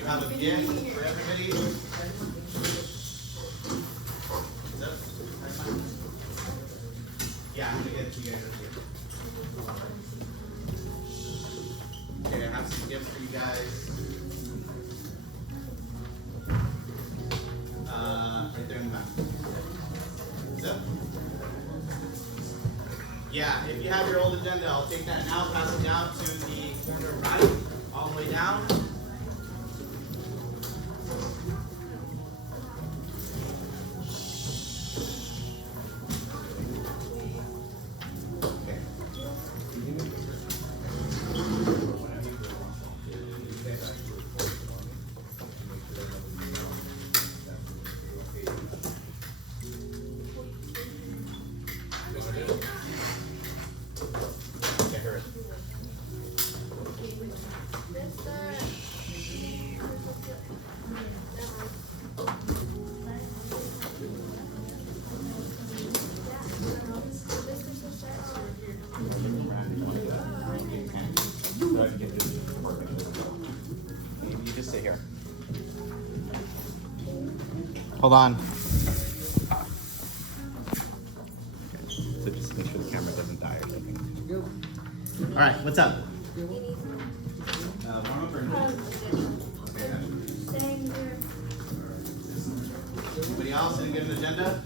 you have a gift for everybody? Yeah, I'm gonna get you guys up here. Okay, I have some gifts for you guys. Right there in the back. Zip. Yeah, if you have your old agenda, I'll take that now, pass it down to the corner right, all the way down. You just sit here. Hold on. So just make sure the camera doesn't die or something. All right, what's up? Warm up or no? Anybody else? Didn't get an agenda?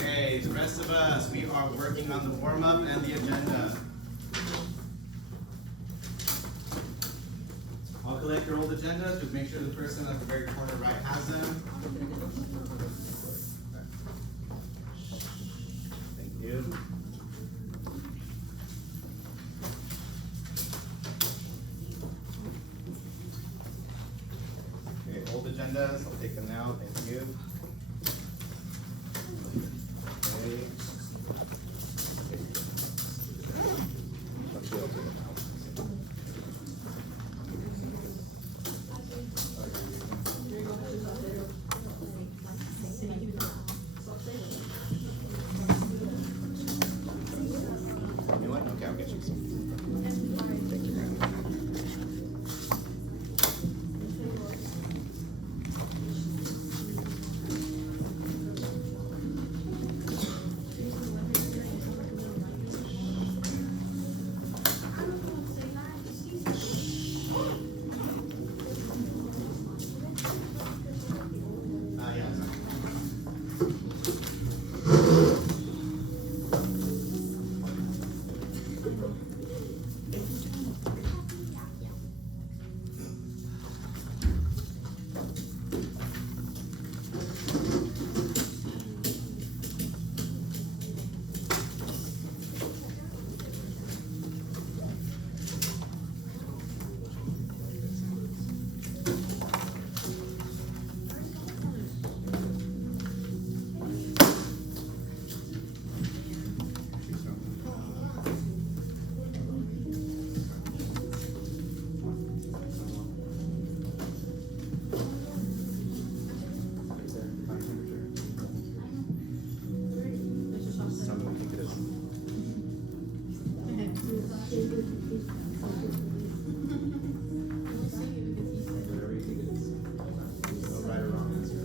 Okay, the rest of us, we are working on the warm-up and the agenda. I'll collect your old agendas, just make sure the person at the very corner right has them. Thank you. Okay, old agendas, I'll take them now, thank you. Okay. Let's go to the house. You want? Okay, I'll get you some. Thank you very much. Yeah, sorry. Some think it is. Whatever you think it is. No right or wrong answer.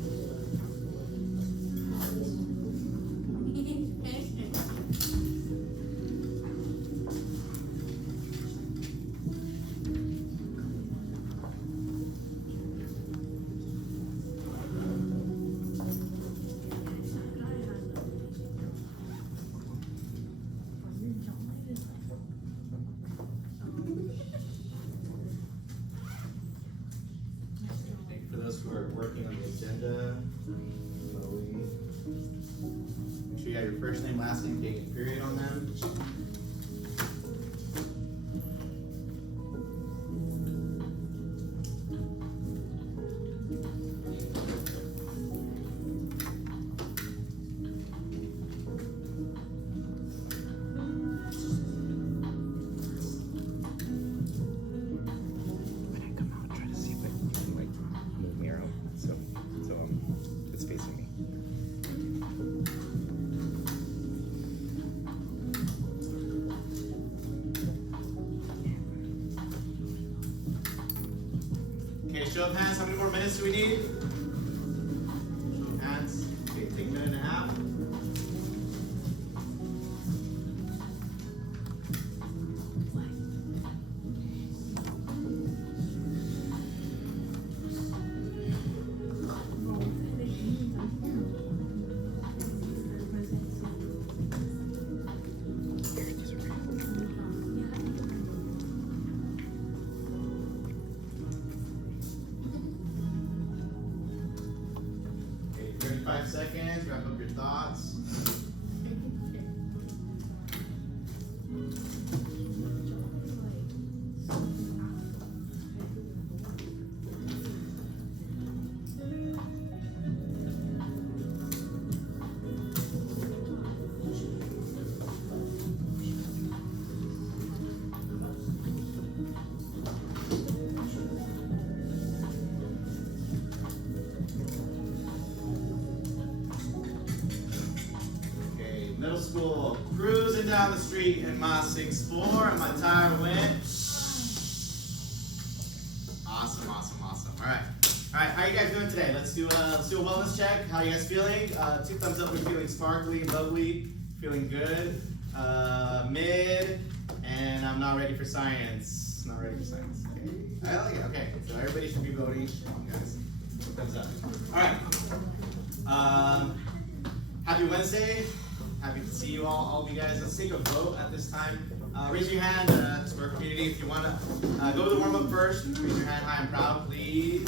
For those who are working on the agenda, Chloe, make sure you have your first name, last name, date, and period on them. show of hands. How many more minutes do we need? Show of hands. Okay, take a minute and a half. Okay, 35 seconds. Wrap up your thoughts. Okay, middle school, cruising down the street in my 6'4", and my tire went. Awesome, awesome, awesome. All right, how you guys doing today? Let's do a wellness check. How you guys feeling? 2 thumbs up if you're feeling sparkly, bubbly, feeling good. Mid, and I'm not ready for science. Not ready for science. Okay. I like it. Okay, so everybody should be voting. Come on, guys. Thumbs up. All right. Happy Wednesday. Happy to see you all of you guys. Let's take a vote at this time. Raise your hand to our community if you want to go to the warm-up first. Raise your hand high and proud, please.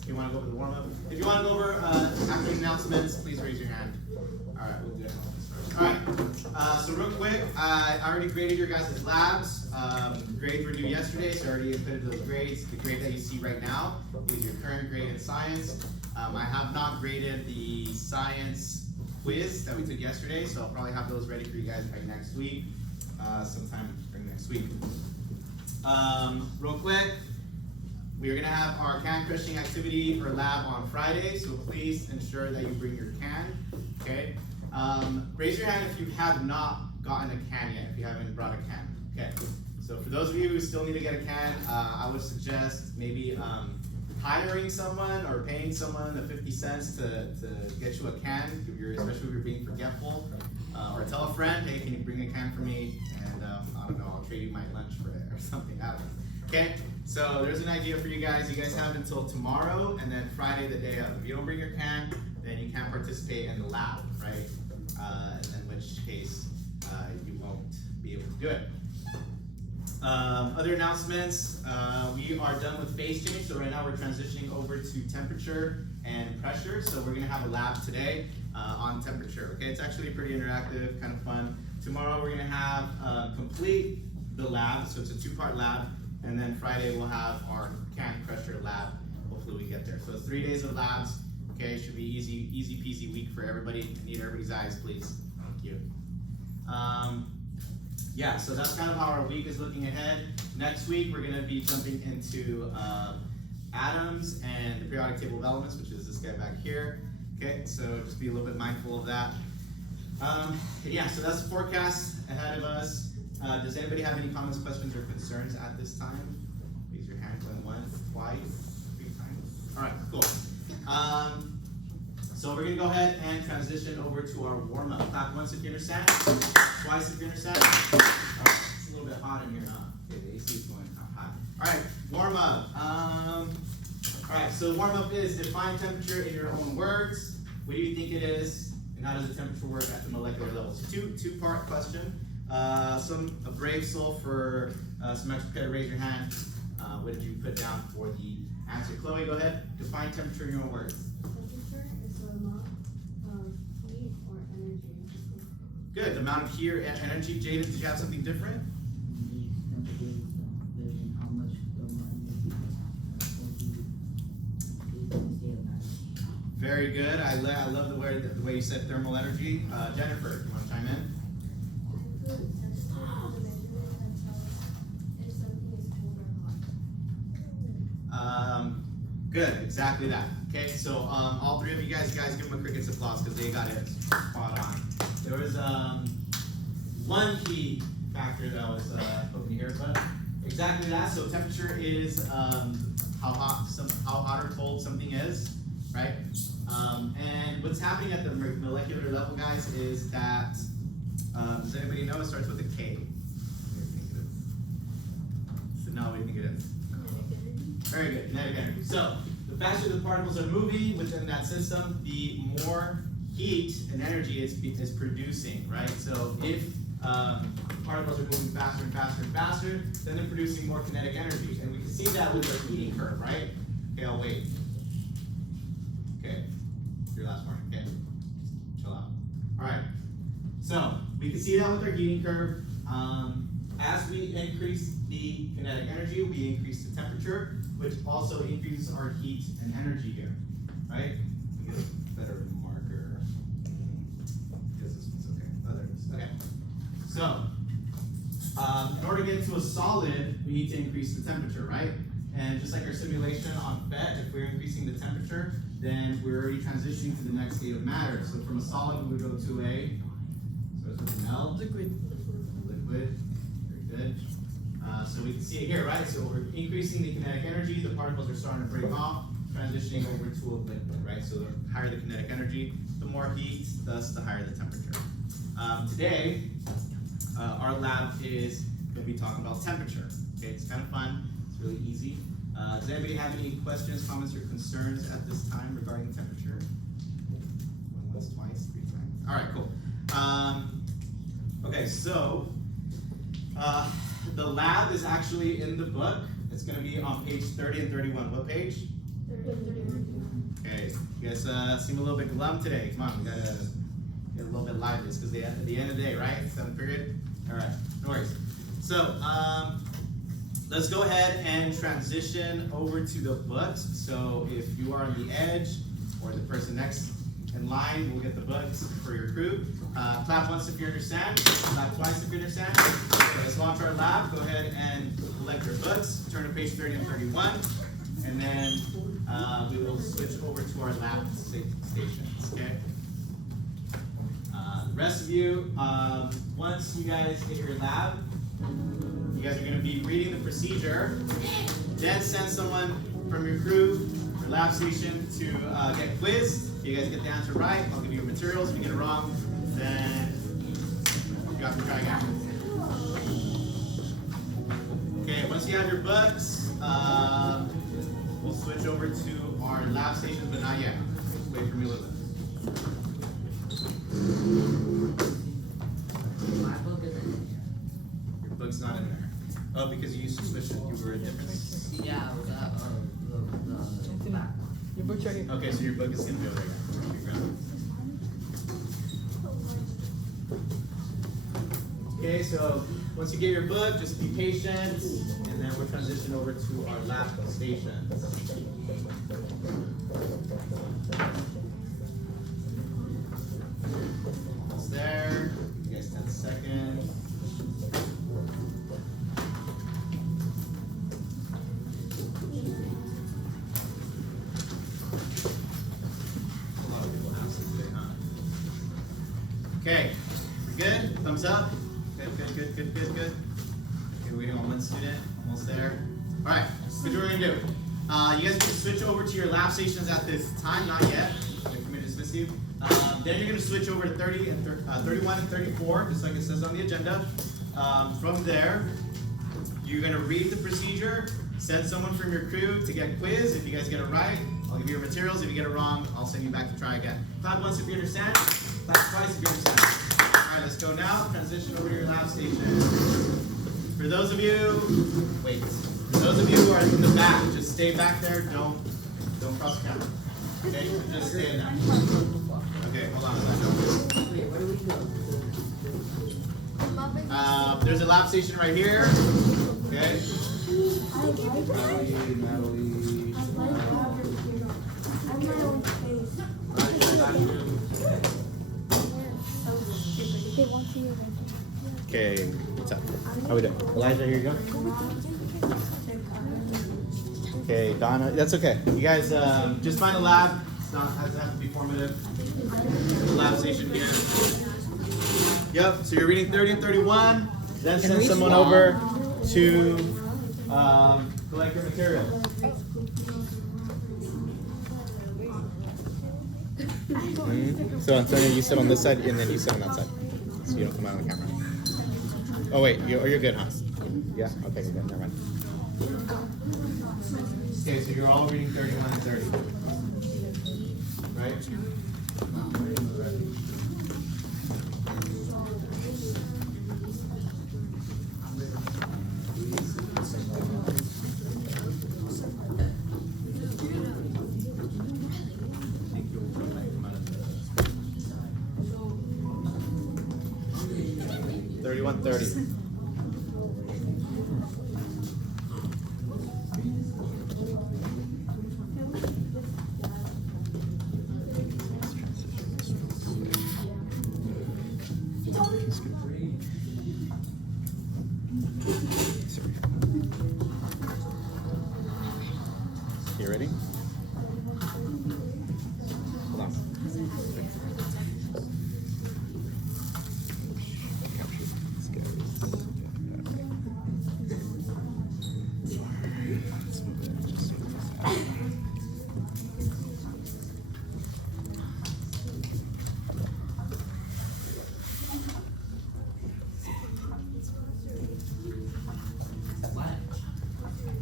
If you want to go over the warm-up. If you want to go over after the announcements, please raise your hand. All right, we'll do it. All right, so real quick, I already graded your guys' labs. Grades were due yesterday, so I already inputted those grades. The grade that you see right now is your current grade in science. I have not graded the science quiz that we took yesterday, so I'll probably have those ready for you guys by next week, sometime during next week. Real quick, we are going to have our can crushing activity or lab on Friday, so please ensure that you bring your can, okay? Raise your hand if you have not gotten a can yet, if you haven't brought a can, okay? So for those of you who still need to get a can, I would suggest maybe hiring someone or paying someone the 50 cents to get you a can, especially if you're being forgetful, or tell a friend, hey, can you bring a can for me, and I don't know, I'll trade you my lunch for it or something, I don't know. Okay, so there's an idea for you guys. You guys have until tomorrow and then Friday the day of. If you don't bring your can, then you can't participate in the lab, right? In which case you won't be able to do it. Other announcements, we are done with phase change, so right now we're transitioning over to temperature and pressure, so we're going to have a lab today on temperature, okay? It's actually pretty interactive, kind of fun. Tomorrow we're going to have complete the lab, so it's a 2-part lab, and then Friday we'll have our can pressure lab. Hopefully we get there. So it's 3 days of labs, okay? Should be easy peasy week for everybody. I need everybody's eyes, please. Thank you. Yeah, so that's kind of how our week is looking ahead. Next week, we're going to be jumping into atoms and the periodic table of elements, which is this guy back here. Okay, so just be a little bit mindful of that. Yeah, so that's the forecast ahead of us. Does anybody have any comments, questions, or concerns at this time? Raise your hand going once, twice, 3 times. All right, cool. So we're going to go ahead and transition over to our warm-up. Clap once if you understand, twice if you understand. It's a little bit hot in here, huh? Okay, the AC is going hot. All right, warm-up. All right, so warm-up is define temperature in your own words. What do you think it is, and how does the temperature work at the molecular level? So two-part question. A brave soul for some extra to raise your hand. What did you put down for the answer? Chloe, go ahead. Define temperature in your own words. Good. The amount of heat or energy. Jaden, did you have something different? Very good. I love the way you said thermal energy. Jennifer, you want to chime in? Good. Exactly that. Okay. So all 3 of you guys give them a cricket's applause because they got it spot on. There was one key factor that I was hoping to hear, but exactly that. So temperature is how hot or cold something is, right? And what's happening at the molecular level, guys, is that, does anybody know? It starts with a K. So no, what do you think it is? Very good, kinetic energy. So, the faster the particles are moving within that system, the more heat and energy is producing, right? So, if particles are moving faster and faster and faster, then they're producing more kinetic energy. And we can see that with our heating curve, right? Okay, I'll wait. Okay, your last one. Okay, chill out. All right, so we can see that with our heating curve. As we increase the kinetic energy, we increase the temperature, which also increases our heat and energy here, right? Let me get a better marker. Because this one's okay. Oh, there it is. Okay. So, in order to get to a solid, we need to increase the temperature, right? And just like our simulation on PhET, if we're increasing the temperature, then we're already transitioning to the next state of matter. So from a solid, we would go to a, so it's with an L, liquid. Very good. So we can see it here, right? So we're increasing the kinetic energy, the particles are starting to break off, transitioning over to a liquid, right? So the higher the kinetic energy, the more heat, thus the higher the temperature. Today, our lab is going to be talking about temperature. Okay, it's kind of fun. It's really easy. Does anybody have any questions, comments, or concerns at this time regarding temperature? Once, twice, 3 times. All right, cool. Okay, so the lab is actually in the book. It's going to be on page 30 and 31. What page? 30. Okay, you guys seem a little bit glum today. Come on, we gotta get a little bit lively. It's because at the end of the day, right? 7th period. All right, no worries. So let's go ahead and transition over to the books. So if you are on the edge, or the person next in line will get the books for your crew. Clap once if you understand. Clap twice if you understand. Okay, let's launch our lab. Go ahead and collect your books. Turn to page 30 and 31. And then we will switch over to our lab stations, okay? The rest of you, once you guys get your lab, you guys are going to be reading the procedure, then send someone from your crew, your lab station, to get quizzed. If you guys get the answer right, I'll give you your materials. If you get it wrong, then you have to try again. Okay, once you have your books, we'll switch over to our lab stations, but not yet. Wait for me a little bit. My book isn't in here. Your book's not in there. Oh, because you used to switch it. You were a different. Yeah, with that, the back. Your book's right here. Okay, so your book is gonna be over there. Okay, so once you get your book, just be patient, and then we'll transition over to our lab stations. Almost there. You guys 10 seconds. A lot of people have some today, huh? Okay, we're good? Thumbs up? Good. Okay, we're waiting on one student, almost there. All right, so what we're gonna do. You guys can switch over to your lab stations at this time, not yet. The committee dismissed you. Then you're gonna switch over to 31 and 34, just like it says on the agenda. From there, you're gonna read the procedure, send someone from your crew to get quizzed. If you guys get it right, I'll give you your materials. If you get it wrong, I'll send you back to try again. Clap once if you understand, clap twice if you understand. All right, let's go now. Transition over to your lab station. For those of you, for those of you who are in the back, just stay back there. Don't cross the camera. Okay, just stay in there. Okay, hold on a second. Wait, where do we go? There's a lab station right here. Okay. Okay, what's up? How we doing? Elijah, here you go. Okay, Donna, that's okay. You guys just find a lab. It doesn't have to be formative. The lab station here. Yep, so you're reading 30 and 31. Then send someone over to collect your materials. So Antonio, you sit on this side and then you sit on that side, so you don't come out on the camera. Oh wait, you're good, huh? Yeah. Okay, you're good. Never mind. Okay, so you're all reading 31 and 30, right? Thirty-one, 30. You ready? Hold on.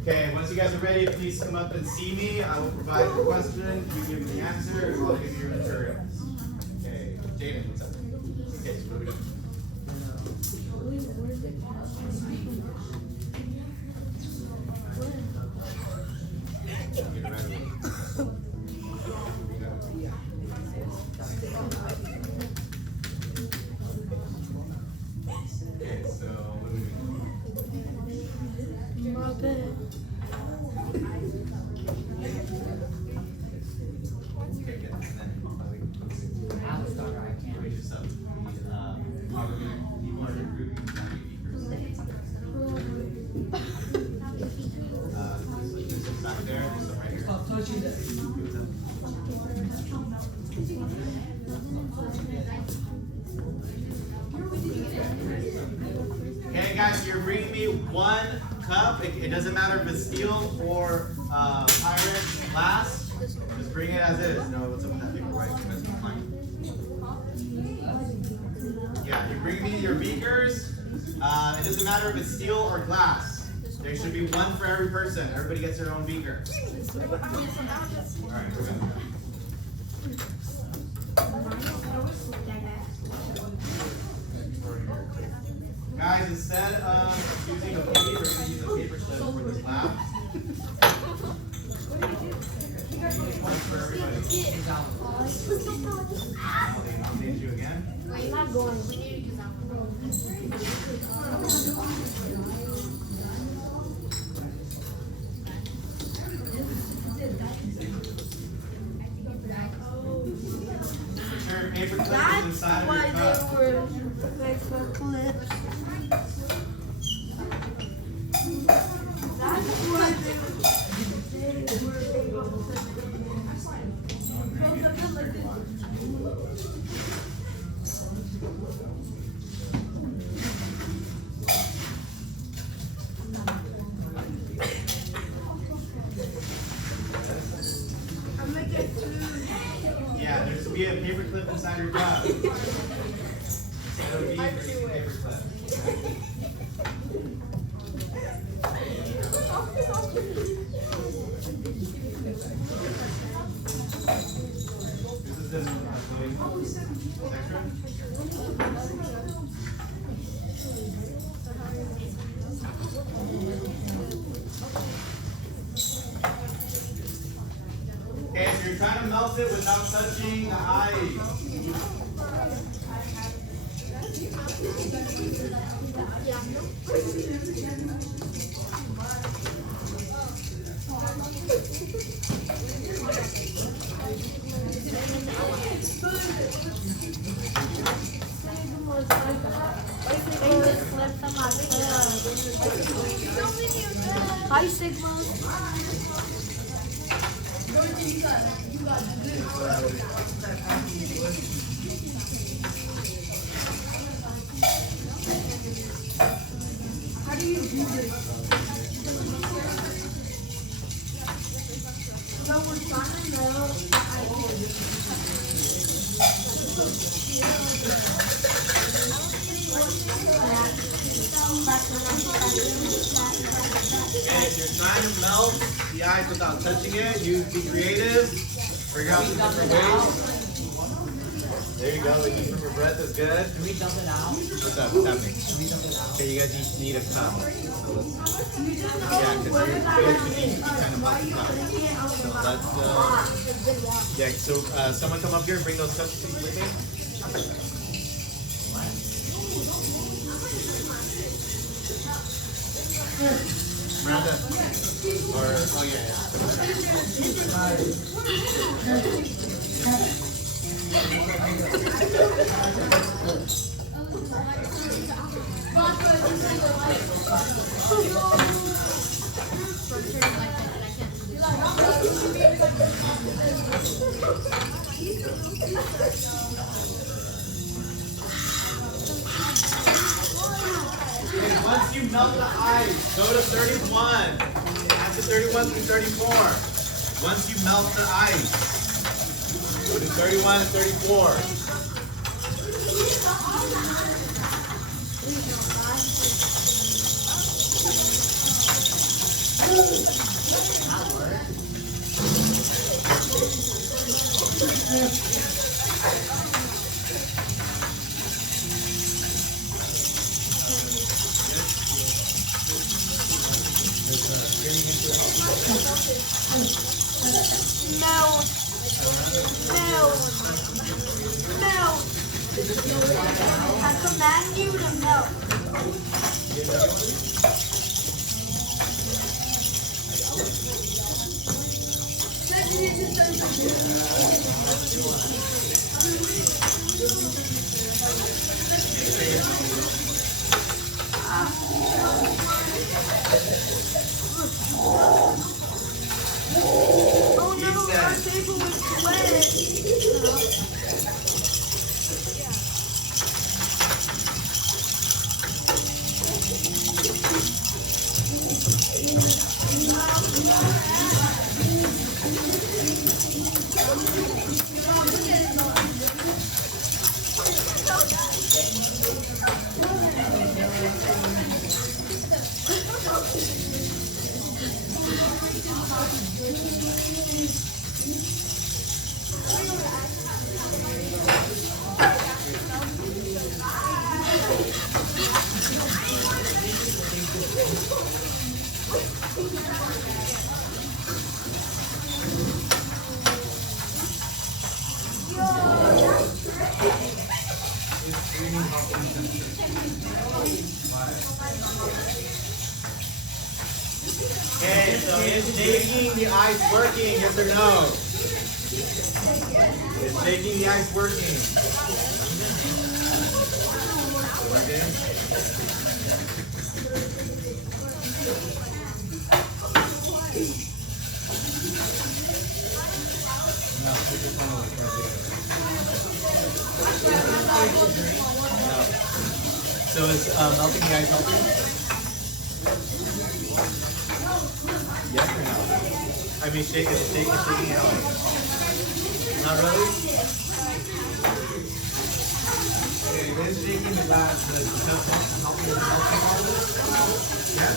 Okay, once you guys are ready, please come up and see me. I will provide the question, you give me the answer, and I'll give you your materials. Okay, Jaden, what's up? Okay, so what are we doing? Get it right away. Okay, so what are we doing? My bed. Stop touching that. Okay, guys, you're bringing me one cup. It doesn't matter if it's steel or pirate glass. Just bring it as is. No, what's up with that paper white? That's not fine. Yeah, you bring me your beakers. It doesn't matter if it's steel or glass. There should be one for every person. Everybody gets their own beaker. All right, we're good. Guys, instead of using a paper, we're going to use a paper clip for this lab. One for everybody. I'll need you again. I'm not going. Make sure your paper clip is That's inside why of your cup. they were paper clips. That's why they were paper clips. I'm making food. Yeah, there should be a paper clip inside your cup. Instead of paper clip. This is this okay, so you're trying to melt it without touching the ice. Hi, Sigma. How do you do this? So we're trying to know. Okay, if you're trying to melt the ice without touching it, you be creative. Figure out some different ways. There you go. Looking from your breath is good. Can we dump it out? What's up? What's happening? Can we dump it out? Okay, you guys each need a cup. So let's, yeah, because you guys should each kind of melt the cup. So let's, yeah, so someone come up here and bring those cups with me. Miranda. Or, oh yeah, Okay, once you melt the ice, go to 31. After 31 through 34. Once you melt the ice, go to 31 and 34. No. No. No. I command you to melt. Oh no, our table is wet. Okay, so is shaking the ice working? Yes or no? Is shaking the ice working? Working? So is melting the ice helping? Yes or no? I mean, shaking it out. Not really? Okay, then shaking the glass, does it help you with melting all this? Yeah?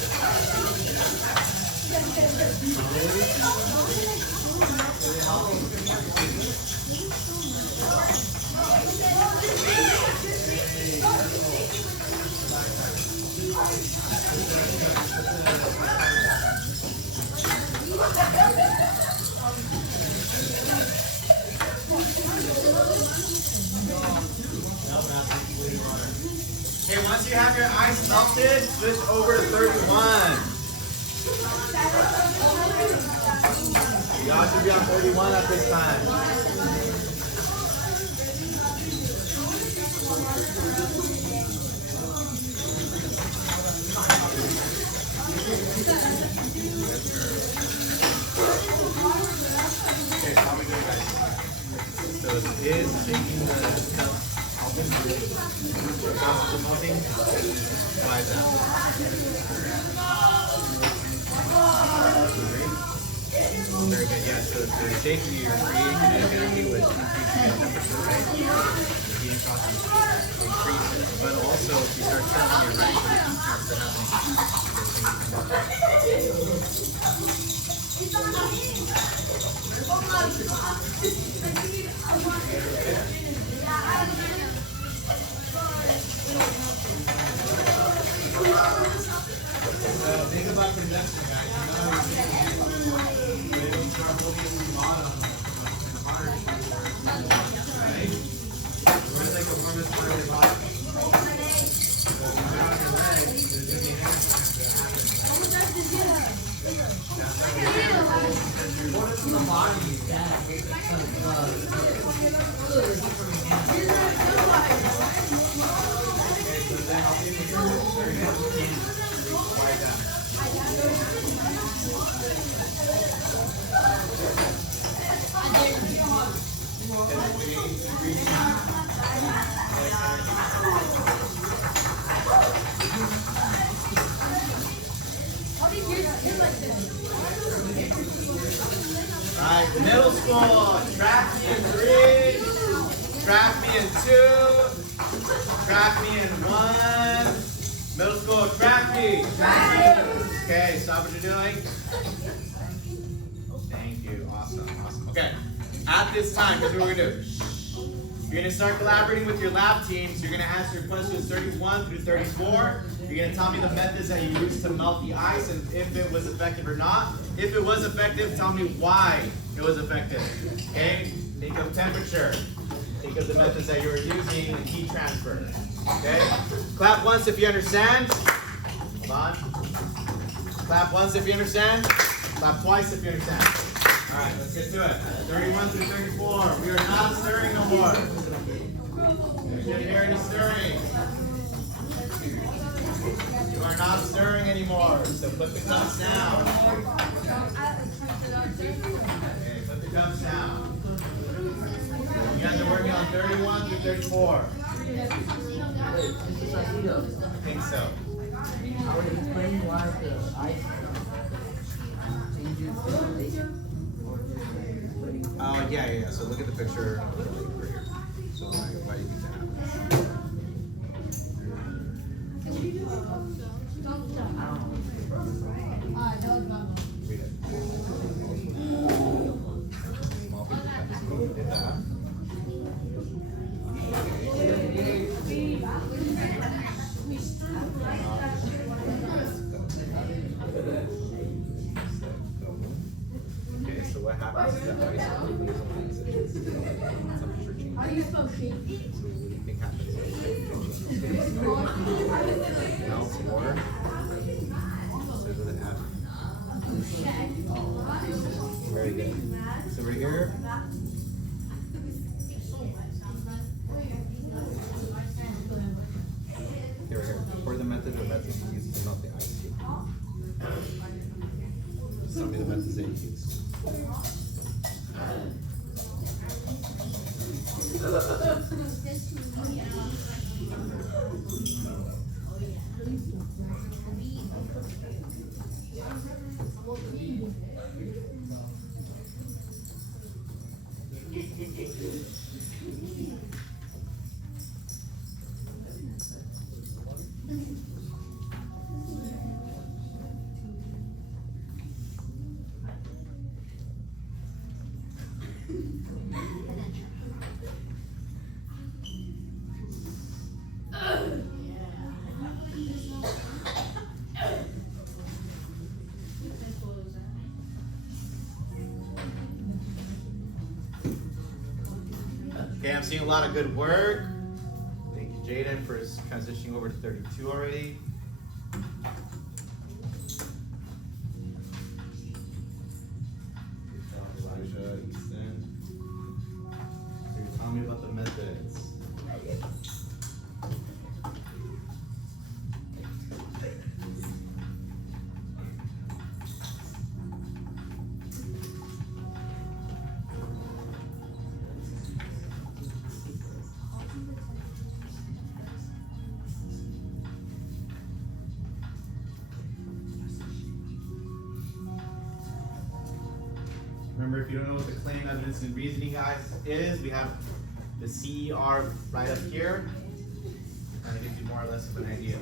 Not really? Does it help? Okay, once you have your ice melted, switch over to 31. Y'all should be on 31 at this time. Okay, how we doing, guys? So it is taking the cup open. The melting. Why is that? Very good, yeah. So if you're shaking, you're creating kinetic energy, which increases the temperature, right? The heating process increases. But also, if you start turning it right, has to think about congestion, guys. But if you start holding the bottom in the heart, right? Where's like the warmest part of your body? So if you put on your legs, there's gonna be an impact that happens. That's why What is in the body is that because fluid is coming in. okay, so then I'll be able to very good. Quiet down. Alright, middle school, track me in 3, track me in 2, track me in 1. Middle school, track me. Okay, stop what you're doing. Thank you, awesome, awesome. Okay, at this time, here's what we're gonna do. You're gonna start collaborating with your lab teams. You're gonna answer questions 31 through 34. You're gonna tell me the methods that you used to melt the ice and if it was effective or not. If it was effective, tell me why it was effective. Okay? Think of temperature. Think of the methods that you were using and heat transfer. Okay? Clap once if you understand. Hold on. Clap once if you understand. Clap twice if you understand. Alright, let's get to it. 31 through 34. We are not stirring no more. You didn't hear any stirring. You are not stirring anymore. So put the cups down. Okay, put the cups down. You guys are working on 31 through 34. Wait, this is Aikido. I think so. I would explain why the ice changes sensation. Yeah. So look at the picture right here. So why you think that happens? Read it. Small piece of peppercorn. You did that. Okay, so what happens is that ice molecules and oxygen temperature changes. Are you so shaky? So what do you think happens when temperature changes? Melts more. Starts with an F. Very good. So we're here. Here we're here. For the method you use to melt the ice cube. Tell me the methods that you use. Okay, I'm seeing a lot of good work. Thank you, Jaden, for transitioning over to 32 already. Good job, Elijah, Easton. So you're telling me about the methods. Remember, if you don't know what the claim, evidence, and reasoning, guys, is, we have the CER right up here. Kind of gives you more or less of an idea.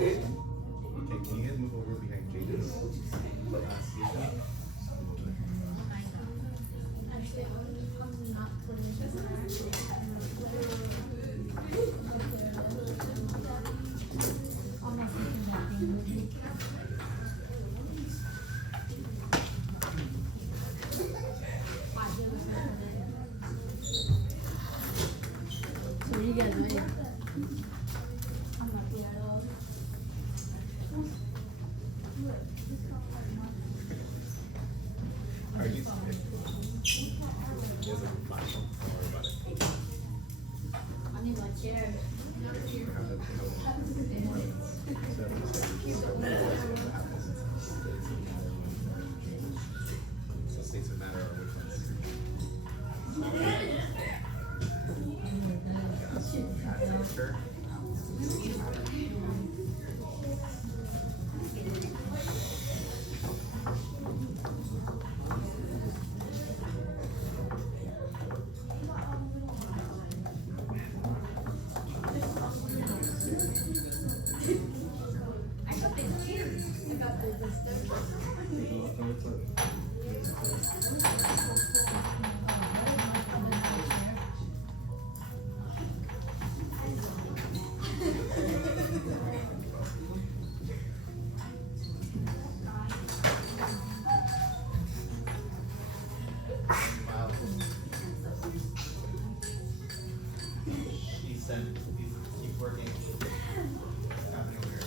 Okay, can you guys move over behind Jaden? Station? So what do you guys make? Are you sick? There's a flash. Don't worry about it. I need my chair. So states of matter are which ones? Sure. Wow. She said, keep working. What's happening over here?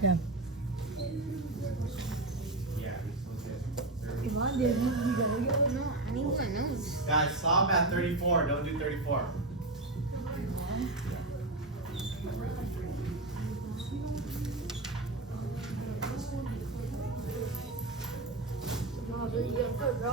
Yeah. Yeah, we still did. If I did, you gotta go. No, anyone knows. Guys, stop at 34. Don't do 34. No, you gotta put, bro.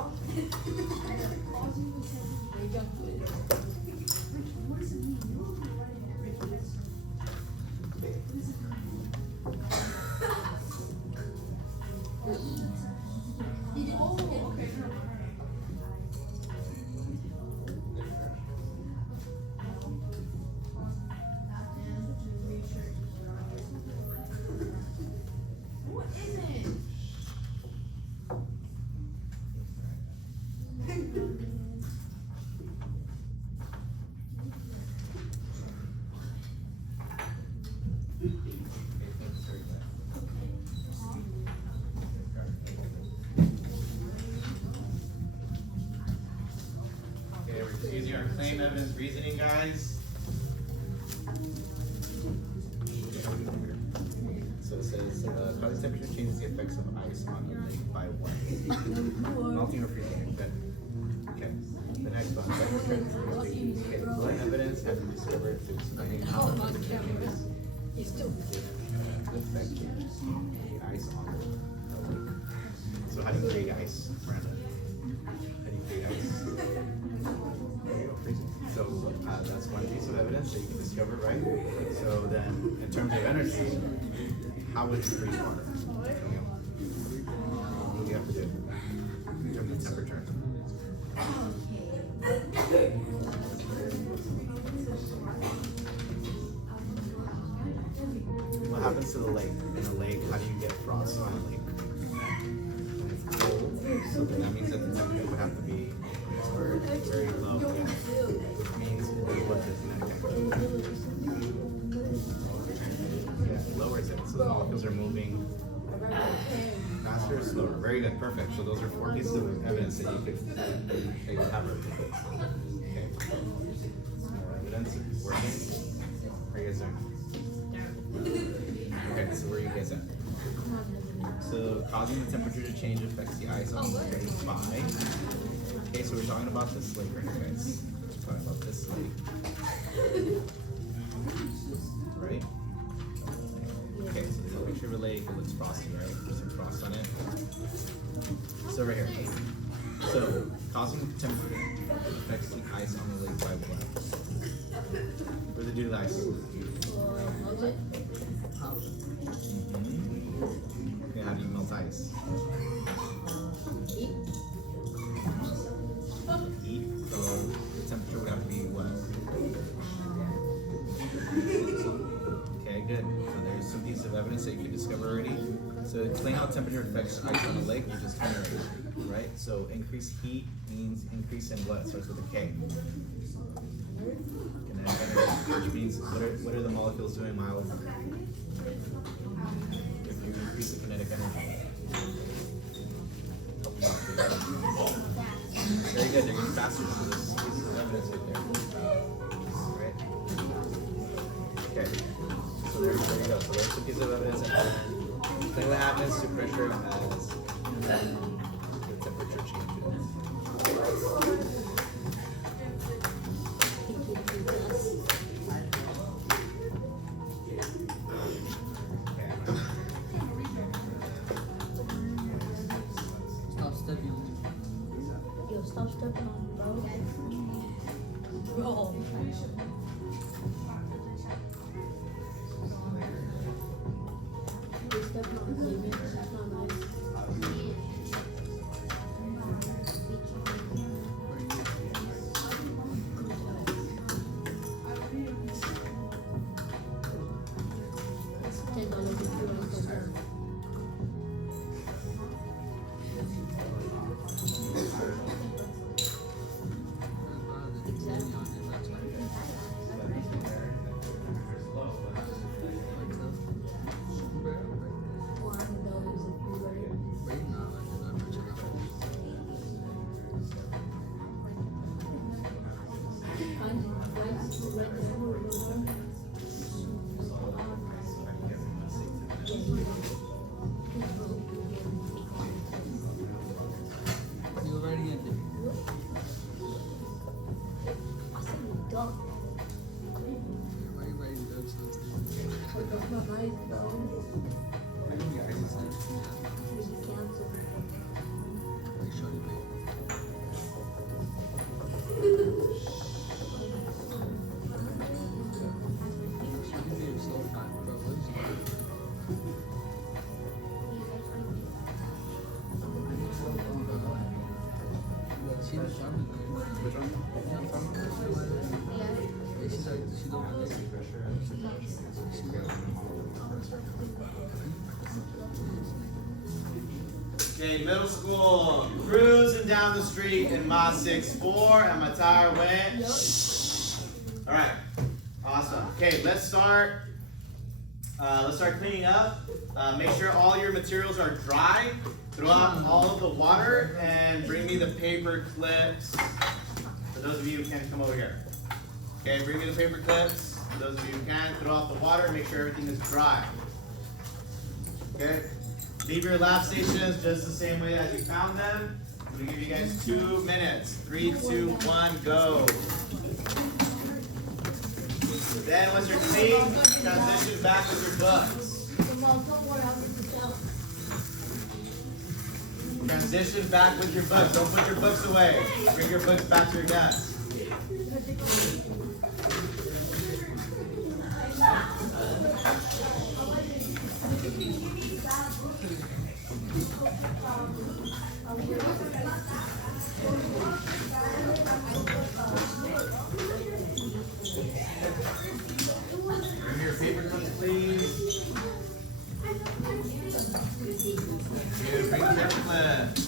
Okay, we're using our claim evidence reasoning, guys. So it says, causing temperature changes the effects of ice on the lake by what? Melting or freezing. Good. Okay. The next one. Okay. What evidence have you discovered to explain how temperature changes affect the ice on the lake? So how do you create ice, Brenda? How do you create ice? So that's one piece of evidence that you can discover, right? So then, in terms of energy, how would you freeze water? What do you have to do in terms of temperature? What happens to the lake? In a lake, how do you get frost on a lake? When it's cold, so then that means that the temperature would have to be very low, yeah. Which means what the kinetic activity? Yeah, lowers it, so the molecules are moving faster or slower. Very good, perfect. So those are 4 pieces of evidence that you could have. Okay. More evidence working. Where are you guys doing? Okay, so where are you guys at? So causing the temperature to change affects the ice on the lake by. Okay, so we're talking about this lake right here, guys. We're talking about this lake. Right? Okay, so there's a picture of a lake. It looks frosty, right? There's some frost on it. So right here. So causing the temperature affects the ice on the lake by what? What does it do to the ice? Okay, how do you melt ice? temperature would have to be what? Okay, good. So there's some pieces of evidence that you can discover already. So explain how temperature affects ice on a lake. You just kind of, right? So increased heat means increase in what? It starts with a K. Kinetic energy, which means what are the molecules doing, Miles? If you increase the kinetic energy. Very good, they're getting faster. So this pieces of evidence right there. Right? Okay. So there you go. So there's some pieces of evidence. And then explain what happens to pressure as the temperature changes. Stop stepping on me. Yo, stop stepping on me, bro. Bro. You're stepping on the pavement. That's not nice. $10 if you want to go. You already ended. Dog. Why are you writing jokes on stage? That's not nice, bro. Why don't you guys decide? It's canceled. Like, shorty, babe. Shorty, babe, so fat, bro. What is it? She was farming there. Yeah, farming there. Yeah, she's like, she don't want this. Okay, middle school. Cruising down the street in my 6'4", and my tire went. Alright. Awesome. Okay, let's start. Let's start cleaning up. Make sure all your materials are dry. Throw out all of the water and bring me the paper clips. For those of you who can, come over here. Okay, bring me the paper clips. For those of you who can, throw out the water. Make sure everything is dry. Okay. Leave your lab stations just the same way as you found them. I'm gonna give you guys 2 minutes. 3, 2, 1, go. Then once you're clean, transition back with your books. Transition back with your books. Don't put your books away. Bring your books back to your desk. Bring your paper clips, please. Good, bring the paper clips.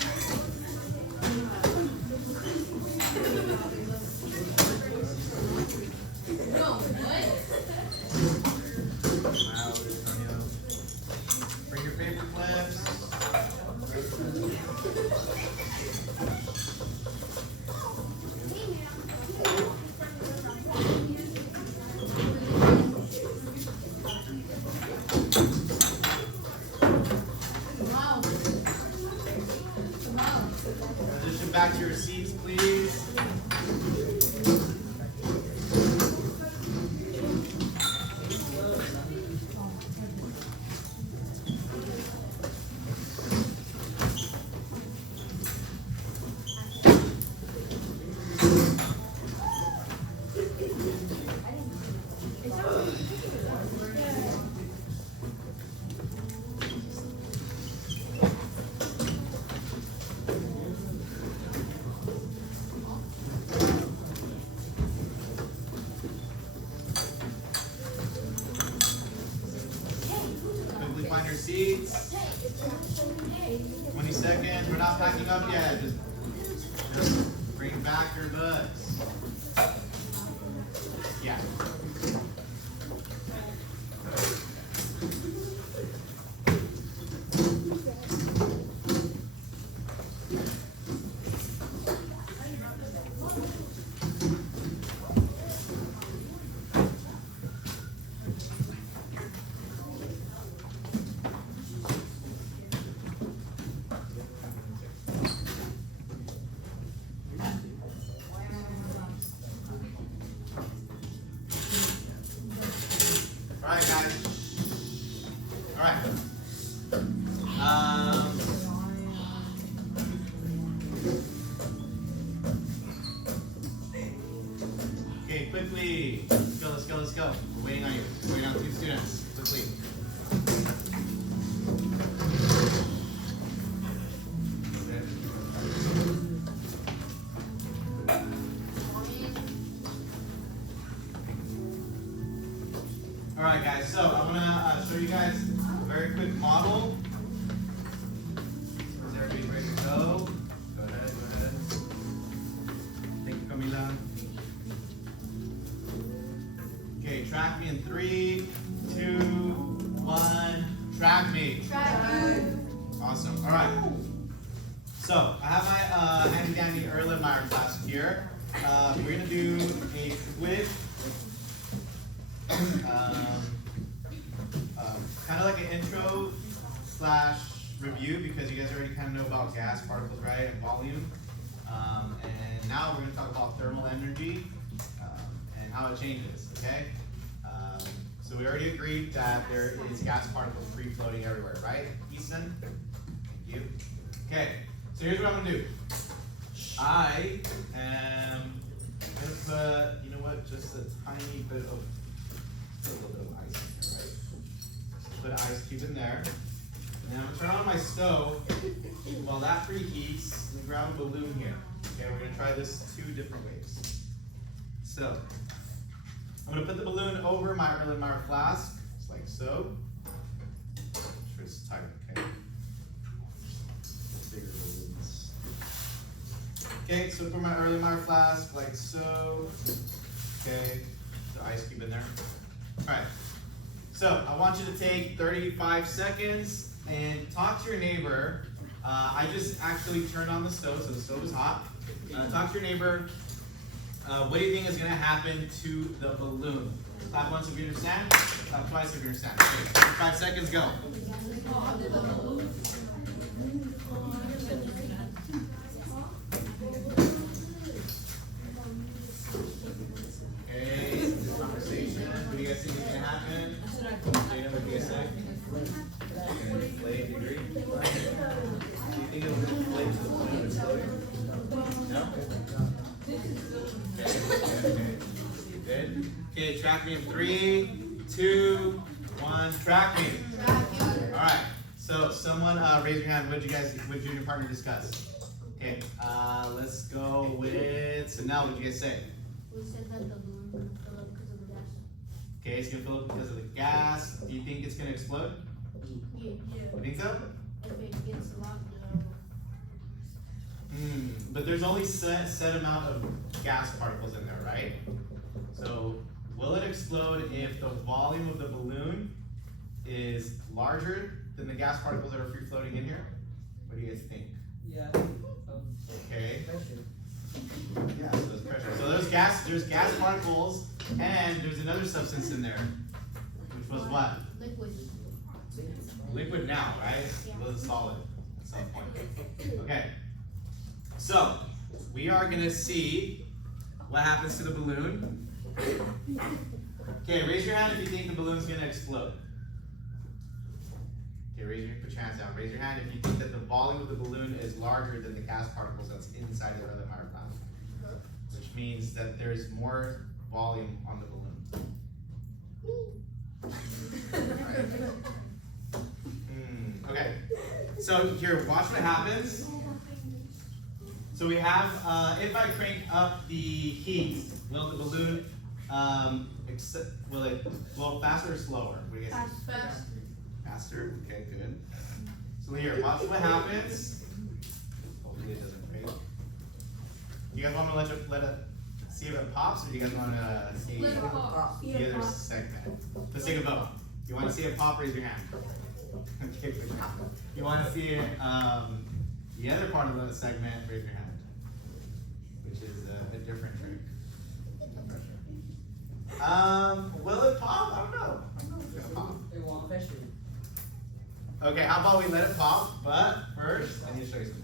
Bring your paper clips. Transition back to your seats, please. not packing up yet. Just bring back your books. Yeah. Alright guys. Alright. Okay, quickly. Let's go. We're waiting on you. We're waiting on 2 students. Quickly. Alright guys, so I'm gonna show you guys a very quick model. Is everybody ready to go? Go ahead. Thank you, Camila. Okay, track me in 3, 2, 1. Track me. Awesome. Alright. So I have my handy dandy Erlenmeyer class here. We're gonna do a quick kind of like an intro / review, because you guys already kind of know about gas particles, right, and volume. And now we're going to talk about thermal energy and how it changes, okay? So we already agreed that there is gas particles free floating everywhere, right, Easton? Thank you. Okay, so here's what I'm going to do. I am going to put, you know what, just a tiny bit of, a little bit of ice in here, right? Put an ice cube in there. And then I'm gonna turn on my stove. While that preheats, we grab a balloon here. Okay, we're gonna try this 2 different ways. So, I'm gonna put the balloon over my Erlenmeyer flask, just like so. Make sure it's tight, okay? Bigger balloons. Okay, so put my Erlenmeyer flask, like so. Okay, the ice cube in there. Alright, so I want you to take 35 seconds and talk to your neighbor. I just actually turned on the stove, so the stove is hot. Talk to your neighbor. What do you think is going to happen to the balloon? Clap once if you understand. Clap twice if you understand. Okay, 35 seconds, go. Okay, conversation. What do you guys think is going to happen? Jada, what do you guys say? Gonna inflate, you agree? Do you think it will inflate to the point of exploding? No? Okay. Good. Okay, track me in 3, 2, 1, track me. Alright, so someone raise your hand. What did you and your partner discuss? Okay, let's go with Sanel. What did you guys say? We said that the balloon would fill up because of the gas. Okay, it's gonna fill up because of the gas. Do you think it's gonna explode? Yeah. You think so? If it gets a lot, But there's only set amount of gas particles in there, right? So will it explode if the volume of the balloon is larger than the gas particles that are free floating in here? What do you guys think? Yeah. Okay. Yeah, so there's pressure. So there's gas particles, and there's another substance in there, which was what? liquid. Liquid now, right? It was a solid at some point. Okay. So we are gonna see what happens to the balloon. Okay, raise your hand if you think the balloon's gonna explode. Okay, put your hands down. Raise your hand if you think that the volume of the balloon is larger than the gas particles that's inside the Erlenmeyer flask. Which means that there's more volume on the balloon. Okay, so here, watch what happens. So we have, if I crank up the heat, will the balloon, will it blow faster or slower? What do you guys think? Fast. Faster, okay, good. So here, watch what happens. hopefully it doesn't break. You guys want me to let it see if it pops, or do you guys want to see Let it pop. the other segment? Let's take a vote. You want to see it pop? Raise your hand. Okay, good. You want to see it, the other part of the segment? Raise your hand. Which is a different trick. Will it pop? I don't know. I don't know if it's gonna pop. It won't fish it. Okay, how about we let it pop? But first, I need to show you something.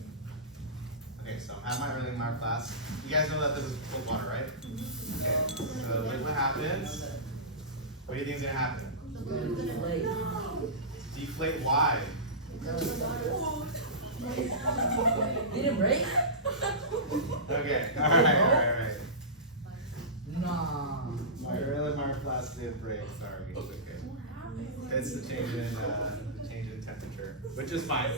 Okay, so I have my early mark class. You guys know that this is cold water, right? Okay, so look what happens. What do you think is gonna happen? Deflate. Deflate why? Did it break? Okay, alright. Nah. My early mark class did break, sorry. It's okay. It's the change in temperature, which is fine.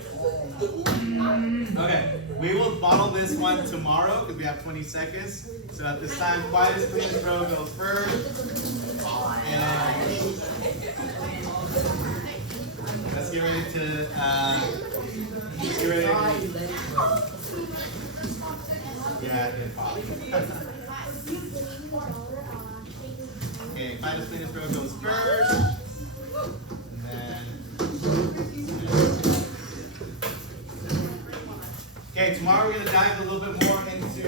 Okay, we will bottle this one tomorrow because we have 20 seconds. So at this time, quietest, cleanest row goes first. And let's get ready to Try to let it go. yeah, it popped. Okay, quietest, cleanest row goes first. And then okay, tomorrow we're going to dive a little bit more into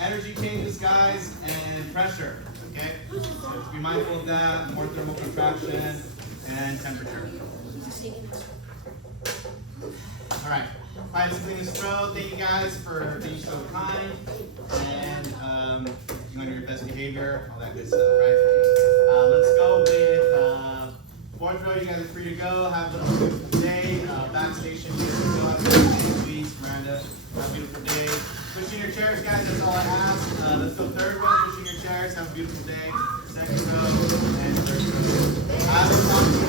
energy changes, guys, and pressure. Okay, so just be mindful of that. More thermal contraction and temperature. All right, quietest, cleanest throw. Thank you guys for being so kind and you on your best behavior, all that good stuff. Right? Let's go with fourth row. You guys are free to go. Have a beautiful day. Backstation, you guys can go. Have a beautiful day. Louise, Miranda, have a beautiful day. Pushing your chairs, guys. That's all I ask. Let's go third row. Pushing your chairs. Have a beautiful day. Second row and third row.